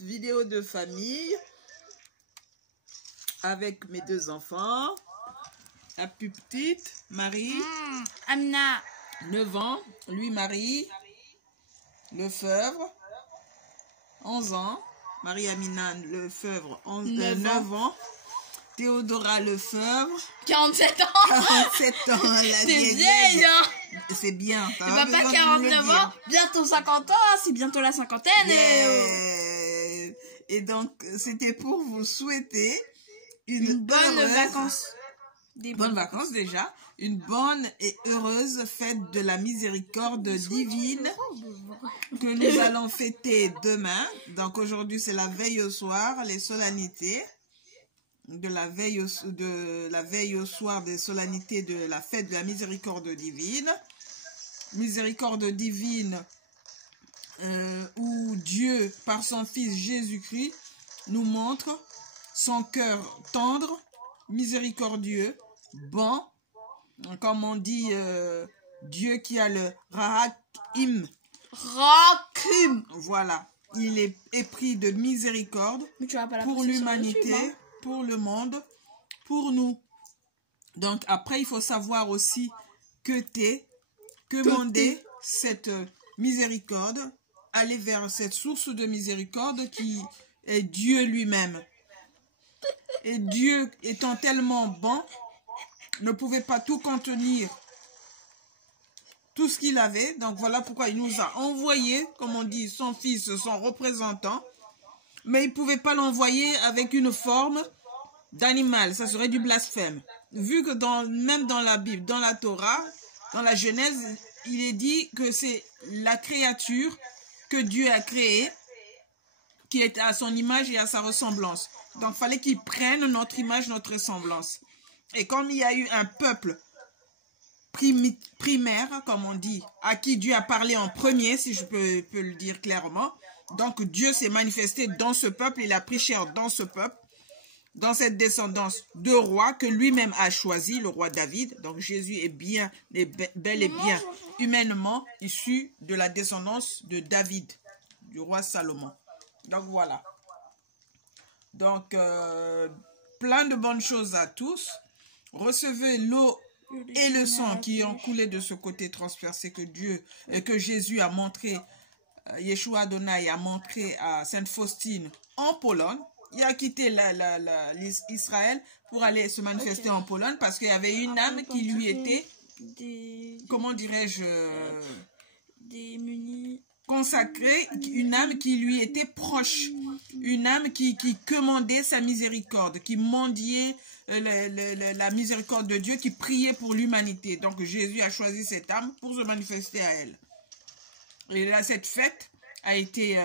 vidéo de famille avec mes deux enfants. La plus petite, Marie, Amina, 9 ans. Lui, Marie, Lefebvre, 11 ans. Marie-Amina Lefebvre, 9 ans. Théodora Lefebvre, 47 ans. 47 ans. C'est vieille, hein. C'est bien. Et papa, 49 ans, bientôt 50 ans, c'est bientôt la cinquantaine. Yeah. Et donc, c'était pour vous souhaiter une bonne vacances. Des bonnes vacances déjà. Une bonne et heureuse fête de la miséricorde divine que nous allons fêter demain. Donc aujourd'hui, c'est la veille au soir, les solennités. De la veille au soir des solennités de la fête de la miséricorde divine. Miséricorde divine où Dieu, par son Fils Jésus-Christ, nous montre son cœur tendre, miséricordieux, bon, comme on dit, Dieu qui a le Rahim. Voilà, il est épris de miséricorde pour l'humanité, pour le monde, pour nous. Donc après, il faut savoir aussi quémander cette miséricorde, aller vers cette source de miséricorde qui est Dieu lui-même. Et Dieu étant tellement bon, ne pouvait pas tout contenir, tout ce qu'il avait. Donc voilà pourquoi il nous a envoyé, comme on dit, son fils, son représentant. Mais il ne pouvait pas l'envoyer avec une forme d'animal, ça serait du blasphème. Vu que même dans la Bible, dans la Torah, dans la Genèse, il est dit que c'est la créature que Dieu a créée, qui est à son image et à sa ressemblance. Donc il fallait qu'il prenne notre image, notre ressemblance. Et comme il y a eu un peuple primaire, comme on dit, à qui Dieu a parlé en premier, si je peux le dire clairement, donc Dieu s'est manifesté dans ce peuple, il a pris chair dans ce peuple, dans cette descendance de roi que lui-même a choisi, le roi David. Donc Jésus est bel et bien humainement issu de la descendance de David, du roi Salomon. Donc voilà. Donc plein de bonnes choses à tous. Recevez l'eau et le sang qui ont coulé de ce côté transpercé que Jésus a montré, Yeshua Adonai a montré à Sainte Faustine en Pologne. Il a quitté Israël pour aller se manifester en Pologne parce qu'il y avait une âme qui lui était, comment dirais-je, consacrée, une âme qui lui était proche, une âme qui commandait sa miséricorde, qui mendiait la miséricorde de Dieu, qui priait pour l'humanité. Donc Jésus a choisi cette âme pour se manifester à elle. Et là, cette fête a été,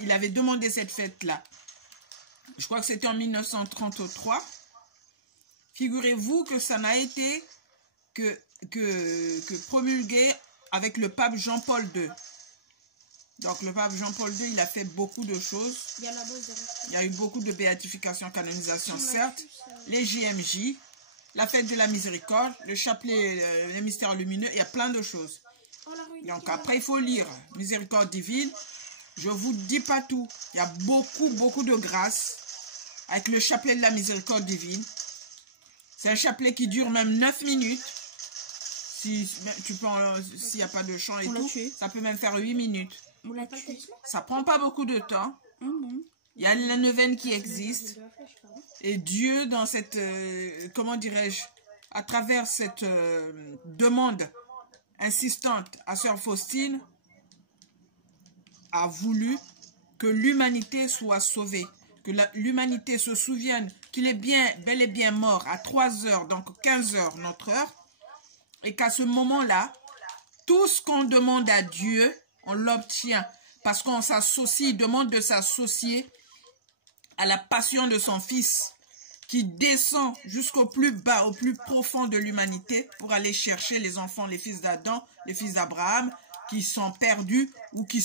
il avait demandé cette fête-là. Je crois que c'était en 1933. Figurez-vous que ça n'a été que promulgué avec le pape Jean-Paul II. Donc le pape Jean-Paul II, il a fait beaucoup de choses. Il y a eu beaucoup de béatifications, canonisations, certes. Les JMJ, la fête de la miséricorde, le chapelet, les mystères lumineux, il y a plein de choses. Donc après, il faut lire Miséricorde divine. Je ne vous dis pas tout. Il y a beaucoup de grâce avec le chapelet de la miséricorde divine. C'est un chapelet qui dure même 9 minutes. S'il n'y a pas de chant et tout, ça peut même faire 8 minutes. Ça prend pas beaucoup de temps. Il y a la neuvaine qui existe. Et Dieu, dans cette, comment dirais-je, à travers cette demande insistante à Sœur Faustine, a voulu que l'humanité soit sauvée, que l'humanité se souvienne qu'il est bel et bien mort à 3 heures, donc 15 heures notre heure, et qu'à ce moment-là, tout ce qu'on demande à Dieu, on l'obtient, parce qu'on s'associe, il demande de s'associer à la passion de son Fils, qui descend jusqu'au plus bas, au plus profond de l'humanité, pour aller chercher les enfants, les fils d'Adam, les fils d'Abraham, qui sont perdus ou qui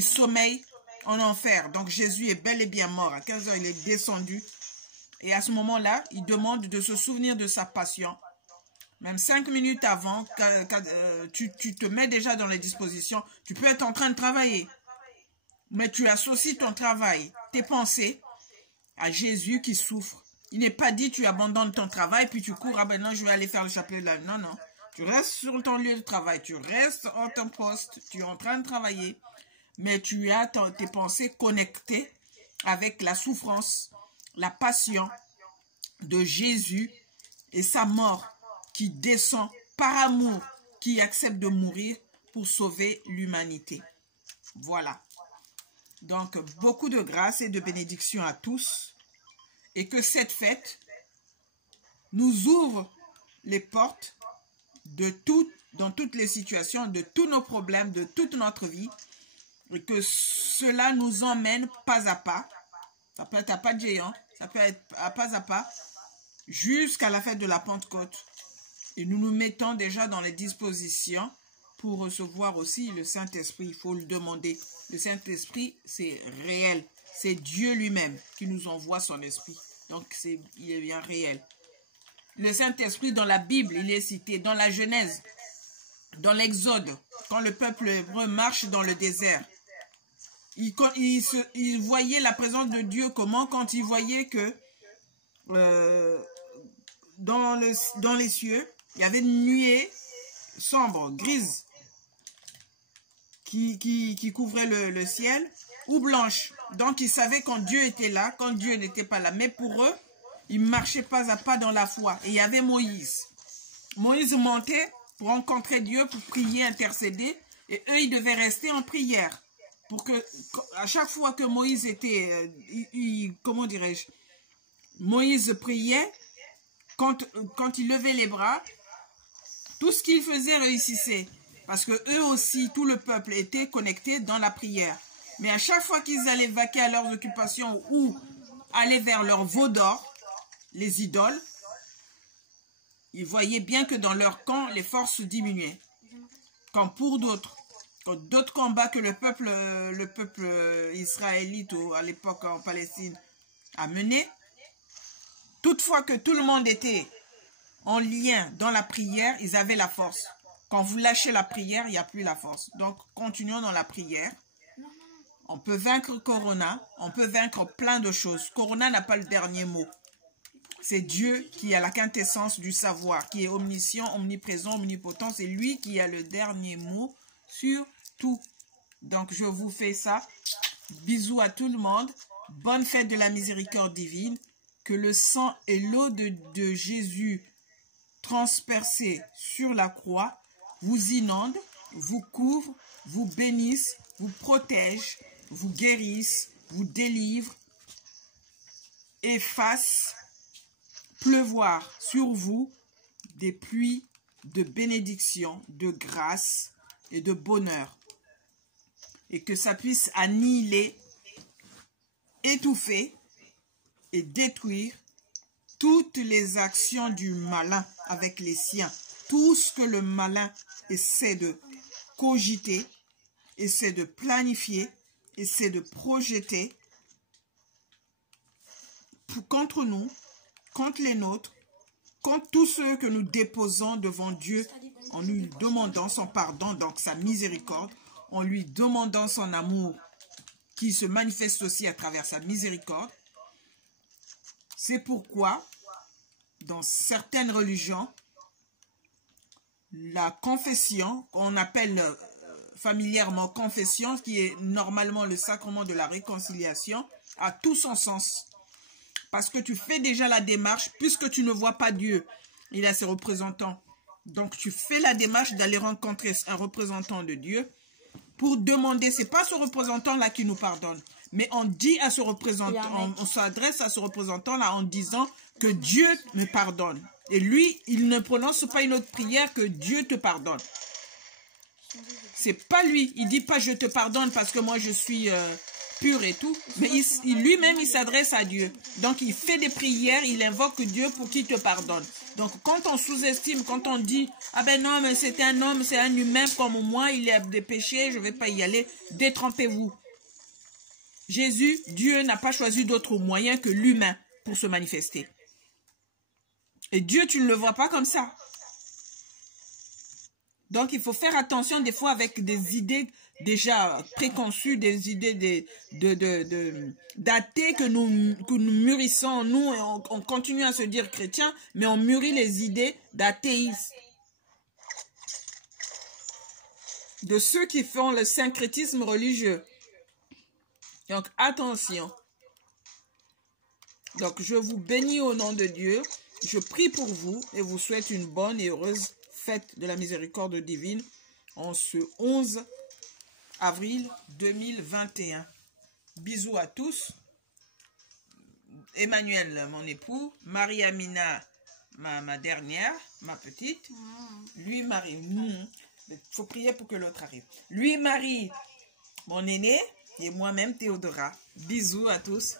sommeillent en enfer. Donc Jésus est bel et bien mort. À 15 heures, il est descendu. Et à ce moment-là, il demande de se souvenir de sa passion. Même 5 minutes avant, tu te mets déjà dans les dispositions. Tu peux être en train de travailler. Mais tu associes ton travail, tes pensées, à Jésus qui souffre. Il n'est pas dit tu abandonnes ton travail, puis tu cours, ah ben non, je vais aller faire le chapelet là. Non, non. Tu restes sur ton lieu de travail, tu restes à ton poste, tu es en train de travailler, mais tu as tes pensées connectées avec la souffrance, la passion de Jésus et sa mort qui descend par amour, qui accepte de mourir pour sauver l'humanité. Voilà. Donc, beaucoup de grâce et de bénédictions à tous et que cette fête nous ouvre les portes de tout, dans toutes les situations, de tous nos problèmes, de toute notre vie et que cela nous emmène pas à pas. Ça peut être à pas de géant, ça peut être à pas jusqu'à la fête de la Pentecôte. Et nous nous mettons déjà dans les dispositions pour recevoir aussi le Saint-Esprit. Il faut le demander. Le Saint-Esprit, c'est réel. C'est Dieu lui-même qui nous envoie son esprit. Donc, il est bien réel. Le Saint-Esprit, dans la Bible, il est cité. Dans la Genèse, dans l'Exode, quand le peuple hébreu marche dans le désert, il voyait la présence de Dieu comment? Quand il voyait que dans les cieux, il y avait une nuée sombre, grise, qui couvrait le ciel, ou blanche. Donc, ils savaient quand Dieu était là, quand Dieu n'était pas là. Mais pour eux, ils marchaient pas à pas dans la foi. Et il y avait Moïse. Moïse montait pour rencontrer Dieu, pour prier, intercéder. Et eux, ils devaient rester en prière. Pour que, à chaque fois que Moïse était, comment dirais-je, Moïse priait, quand il levait les bras, tout ce qu'il faisait réussissait. Parce que eux aussi, tout le peuple était connecté dans la prière. Mais à chaque fois qu'ils allaient vaquer à leurs occupations ou aller vers leur veau d'or, les idoles, ils voyaient bien que dans leur camp, les forces diminuaient. Quand pour d'autres, d'autres combats que le peuple israélite ou à l'époque en Palestine a mené, toutefois que tout le monde était en lien dans la prière, ils avaient la force. Quand vous lâchez la prière, il n'y a plus la force. Donc, continuons dans la prière. On peut vaincre Corona, on peut vaincre plein de choses. Corona n'a pas le dernier mot. C'est Dieu qui a la quintessence du savoir, qui est omniscient, omniprésent, omnipotent. C'est lui qui a le dernier mot sur tout. Donc, je vous fais ça. Bisous à tout le monde. Bonne fête de la miséricorde divine. Que le sang et l'eau de Jésus transpercés sur la croix vous inondent, vous couvrent, vous bénissent, vous protègent, vous guérissent, vous délivrent et fassent pleuvoir sur vous des pluies de bénédiction, de grâce et de bonheur. Et que ça puisse annihiler, étouffer et détruire toutes les actions du malin avec les siens. Tout ce que le malin essaie de cogiter, essaie de planifier, essaie de projeter contre nous, contre les nôtres, contre tous ceux que nous déposons devant Dieu en lui demandant son pardon, donc sa miséricorde, en lui demandant son amour qui se manifeste aussi à travers sa miséricorde. C'est pourquoi, dans certaines religions, la confession, qu'on appelle familièrement confession, qui est normalement le sacrement de la réconciliation, a tout son sens. Parce que tu fais déjà la démarche, puisque tu ne vois pas Dieu, il a ses représentants. Donc tu fais la démarche d'aller rencontrer un représentant de Dieu pour demander, c'est pas ce représentant-là qui nous pardonne, mais on dit à ce représentant, on s'adresse à ce représentant-là en disant que Dieu me pardonne. Et lui, il ne prononce pas une autre prière que Dieu te pardonne. C'est pas lui. Il dit pas je te pardonne parce que moi je suis pur et tout. Mais lui-même, il s'adresse à Dieu. Donc il fait des prières, il invoque Dieu pour qu'il te pardonne. Donc quand on sous-estime, quand on dit ah ben non, mais c'est un homme, c'est un humain comme moi, il a des péchés, je vais pas y aller, détrempez-vous. Jésus, Dieu n'a pas choisi d'autre moyen que l'humain pour se manifester. Et Dieu, tu ne le vois pas comme ça. Donc, il faut faire attention des fois avec des idées déjà préconçues, des idées d'athées que nous mûrissons, nous, et on continue à se dire chrétien, mais on mûrit les idées d'athéisme. De ceux qui font le syncrétisme religieux. Donc, attention. Donc, je vous bénis au nom de Dieu. Je prie pour vous et vous souhaite une bonne et heureuse fête de la miséricorde divine en ce 11 avril 2021. Bisous à tous. Emmanuel, mon époux. Marie-Amina, ma dernière, ma petite. Lui, Marie. Il faut prier pour que l'autre arrive. Lui, Marie, mon aîné. Et moi-même, Théodora. Bisous à tous.